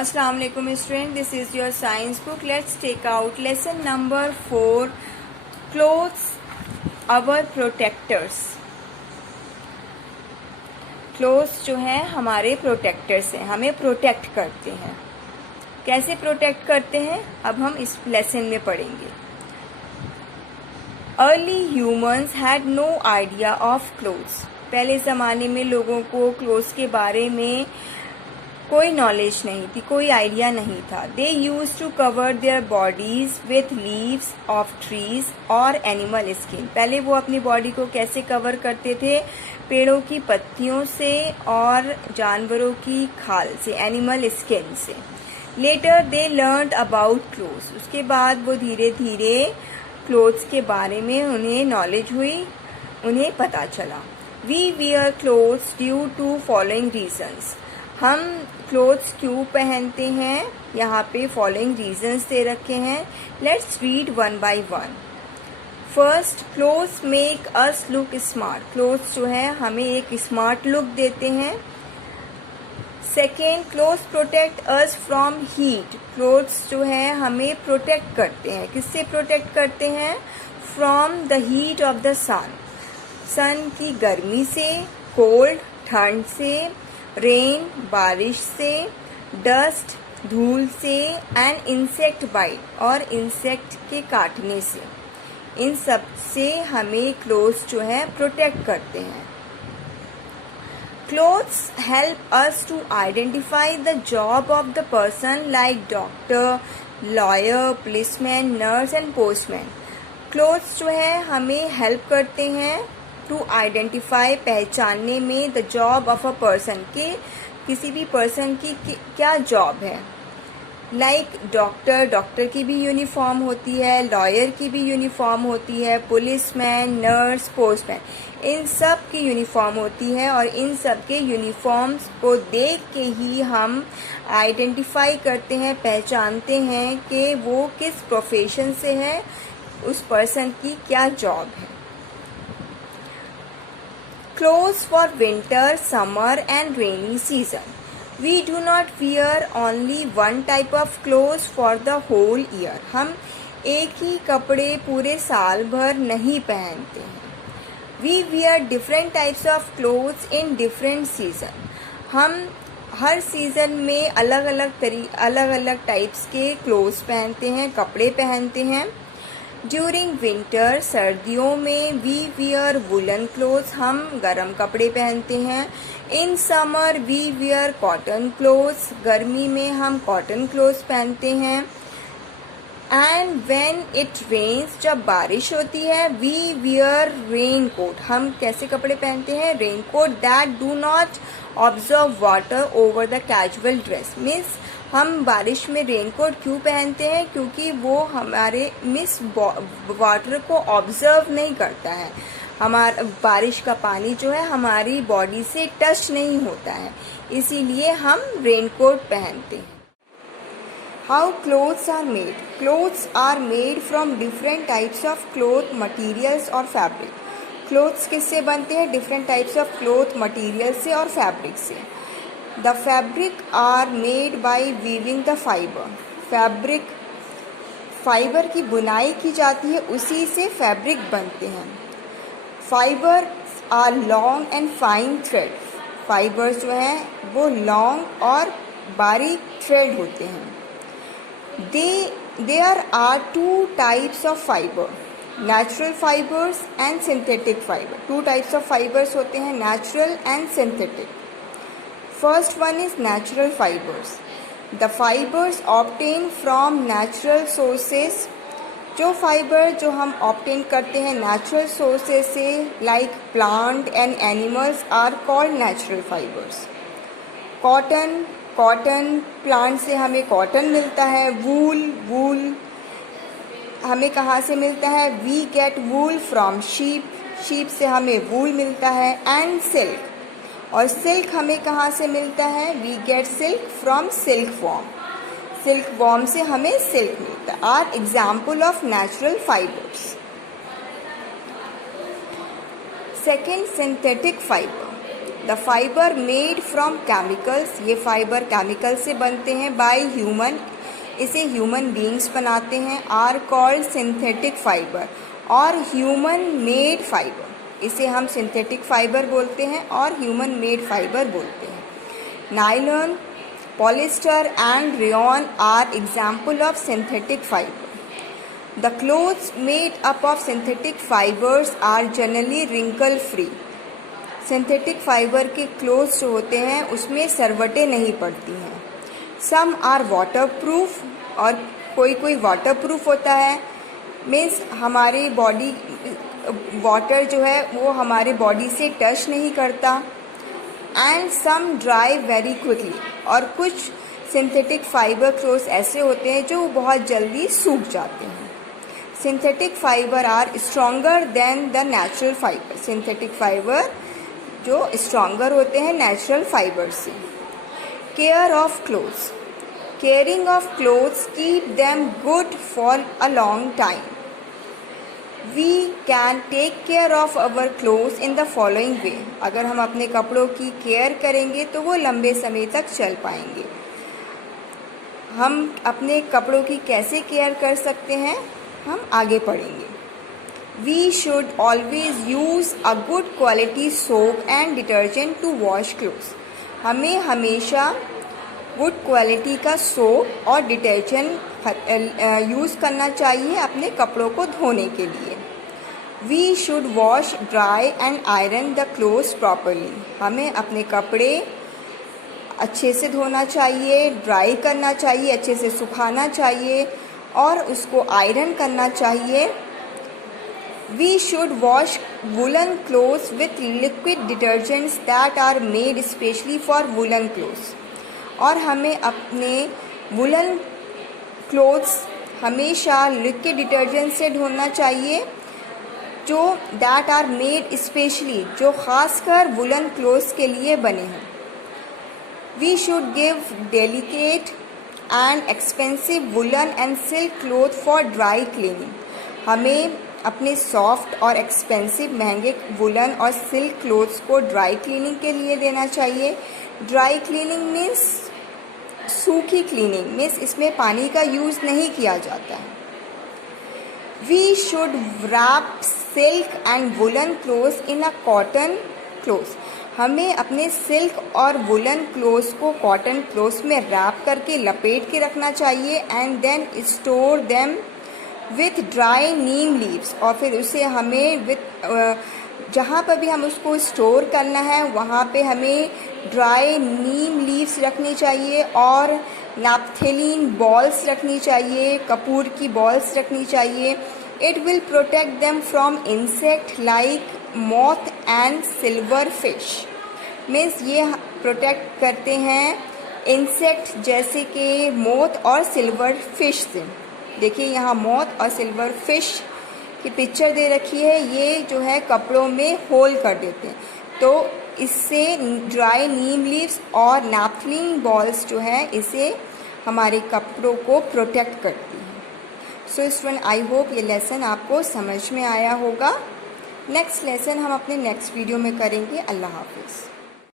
Assalamu alaikum student, this is your science book. Let's take out lesson number 4, clothes our protectors. Clothes जो हैं हमारे protectors हैं, हमें protect करते हैं. कैसे प्रोटेक्ट करते हैं अब हम इस लेसन में पढ़ेंगे. Early humans had no idea of clothes. पहले ज़माने में लोगों को क्लोथ्स के बारे में कोई नॉलेज नहीं थी, कोई आइडिया नहीं था. They use to cover their bodies with leaves of trees और एनिमल स्किन. पहले वो अपनी बॉडी को कैसे कवर करते थे? पेड़ों की पत्तियों से और जानवरों की खाल से, एनिमल स्किन से. Later they learned about clothes. उसके बाद वो धीरे धीरे क्लोथ्स के बारे में उन्हें नॉलेज हुई, उन्हें पता चला. We wear clothes due to following reasons. हम क्लोथ्स क्यों पहनते हैं? यहाँ पे फॉलोइंग रीजन्स दे रखे हैं. Let's read one by one. First, clothes make us look smart. Clothes जो है हमें एक स्मार्ट लुक देते हैं. Second, clothes protect us from heat. Clothes जो है हमें प्रोटेक्ट करते हैं. किससे प्रोटेक्ट करते हैं? From the heat of the sun. Sun की गर्मी से, कोल्ड ठंड से, रेन बारिश से, डस्ट धूल से, एंड इंसेक्ट बाइट और इंसेक्ट के काटने से. इन सब से हमें क्लोथ्स जो है प्रोटेक्ट करते हैं. Clothes help us to identify the job of the person like doctor, lawyer, policeman, nurse and postman. Clothes जो है हमें हेल्प करते हैं टू आइडेंटिफाई, पहचानने में, the job of a person, के किसी भी पर्सन की क्या जॉब है. लाइक डॉक्टर की भी यूनिफॉर्म होती है, लॉयर की भी यूनिफॉर्म होती है, पुलिसमैन, नर्स, पोस्टमैन, इन सब की यूनिफॉर्म होती है. और इन सब के यूनिफॉर्म्स को देख के ही हम आइडेंटिफाई करते हैं, पहचानते हैं कि वो किस प्रोफेशन से है, उस पर्सन की क्या जॉब है. Clothes for winter, summer and rainy season. We do not wear only one type of clothes for the whole year. हम एक ही कपड़े पूरे साल भर नहीं पहनते हैं. We wear different types of clothes in different season. हम हर सीज़न में अलग अलग टाइप्स के क्लोथ्स पहनते हैं, कपड़े पहनते हैं. ड्यूरिंग विंटर, सर्दियों में, वी वियर वुलन क्लोथ्स, हम गर्म कपड़े पहनते हैं. In summer we wear cotton clothes, गर्मी में हम कॉटन क्लोथ्स पहनते हैं. एंड व्हेन इट रेन्स, जब बारिश होती है, वी वियर रेन कोट, हम कैसे कपड़े पहनते हैं? Rain coat that do not observe water over the casual dress. Means हम बारिश में रेनकोट क्यों पहनते हैं? क्योंकि वो हमारे वाटर को ऑब्जर्व नहीं करता है. हमारा बारिश का पानी जो है हमारी बॉडी से टच नहीं होता है, इसीलिए हम रेनकोट पहनते हैं. How clothes are made. Clothes are made from different types of cloth materials और फैब्रिक. क्लोथ्स किससे बनते हैं? Different types of cloth material से और फैब्रिक से. The fabric are made by weaving the fiber. Fabric, fibre की बुनाई की जाती है, उसी से फैब्रिक बनते हैं. Fibre are long and fine thread. Fibres जो हैं वो लॉन्ग और बारीक थ्रेड होते हैं. There are two types of fibre, natural fibres and synthetic fibre. Two types of fibres होते हैं, natural and synthetic. First one is natural fibers. The fibers obtained from natural sources. जो fibre जो हम obtain करते हैं natural sources से, like plant and animals, are called natural fibres. Cotton plant से हमें कॉटन मिलता है. वूल हमें कहाँ से मिलता है? We get wool from sheep से हमें वूल मिलता है. एंड सिल्क, और सिल्क हमें कहाँ से मिलता है? We get silk from silk worm. Silk worm से हमें सिल्क मिलता है. Are example of natural fibres. Second, synthetic fibre. The fibre made from chemicals, ये फाइबर केमिकल से बनते हैं, बाय ह्यूमन, इसे ह्यूमन बींग्स बनाते हैं, आर कॉल्ड सिंथेटिक फाइबर, और ह्यूमन मेड फाइबर, इसे हम सिंथेटिक फाइबर बोलते हैं और ह्यूमन मेड फाइबर बोलते हैं। Nylon, polyester and rayon are example of synthetic fibre. The clothes made up of synthetic fibres are generally wrinkle free. Synthetic fibre के clothes जो होते हैं उसमें सरवटें नहीं पड़ती हैं। सम आर वाटर प्रूफ, और कोई वाटर प्रूफ होता है, मीन्स हमारी बॉडी, वाटर जो है वो हमारे बॉडी से टच नहीं करता। And some dry very quickly, और कुछ सिंथेटिक फाइबर क्लोथ्स ऐसे होते हैं जो बहुत जल्दी सूख जाते हैं। Synthetic fibre are stronger than the natural fibre, synthetic fibre जो स्ट्रॉन्गर होते हैं नेचुरल फाइबर से। Care of clothes, caring of clothes keep them good for a long time. We can take care of our clothes in the following way, अगर हम अपने कपड़ों की care करेंगे तो वो लंबे समय तक चल पाएंगे। हम अपने कपड़ों की कैसे केयर कर सकते हैं, हम आगे पढ़ेंगे। We should always use a good quality soap and detergent to wash clothes, हमें हमेशा गुड क्वालिटी का सोप और डिटर्जेंट यूज़ करना चाहिए अपने कपड़ों को धोने के लिए। We should wash, dry and iron the clothes properly, हमें अपने कपड़े अच्छे से धोना चाहिए, ड्राई करना चाहिए, अच्छे से सुखाना चाहिए और उसको आयरन करना चाहिए। We should wash woollen clothes with liquid detergents that are made specially for woollen clothes, और हमें अपने वुलन क्लोथ्स हमेशा लिक्विड डिटर्जेंट से धोना चाहिए जो दैट आर मेड स्पेशली, जो खासकर वुलन क्लोथ्स के लिए बने हैं। We should give delicate and expensive woollen and silk cloth for dry cleaning, हमें अपने सॉफ्ट और एक्सपेंसिव महंगे वुलन और सिल्क क्लोथ्स को ड्राई क्लीनिंग के लिए देना चाहिए। ड्राई क्लीनिंग मीन्स सूखी क्लीनिंग, मीन्स इसमें पानी का यूज़ नहीं किया जाता है। We should wrap silk and woollen clothes in a cotton clothes, हमें अपने सिल्क और वुलन क्लोथ्स को कॉटन क्लोथ्स में रैप करके लपेट के रखना चाहिए। And then store them with dry neem leaves, और फिर उसे हमें जहाँ पर भी हम उसको स्टोर करना है वहाँ पे हमें ड्राई नीम लीव्स रखनी चाहिए और नैप्थेलिन बॉल्स रखनी चाहिए, कपूर की बॉल्स रखनी चाहिए। It will protect them from insect like moth and silver fish, means ये प्रोटेक्ट करते हैं इंसेक्ट जैसे कि मोथ और सिल्वर फिश से। देखिए यहाँ मोथ और सिल्वर फिश की पिक्चर दे रखी है, ये जो है कपड़ों में होल कर देते हैं, तो इससे ड्राई नीम लीव्स और नैप्थलिन बॉल्स जो है इसे हमारे कपड़ों को प्रोटेक्ट करती हैं। सो स्टूडेंट, आई होप ये लेसन आपको समझ में आया होगा। नेक्स्ट लेसन हम अपने नेक्स्ट वीडियो में करेंगे। अल्लाह हाफिज़।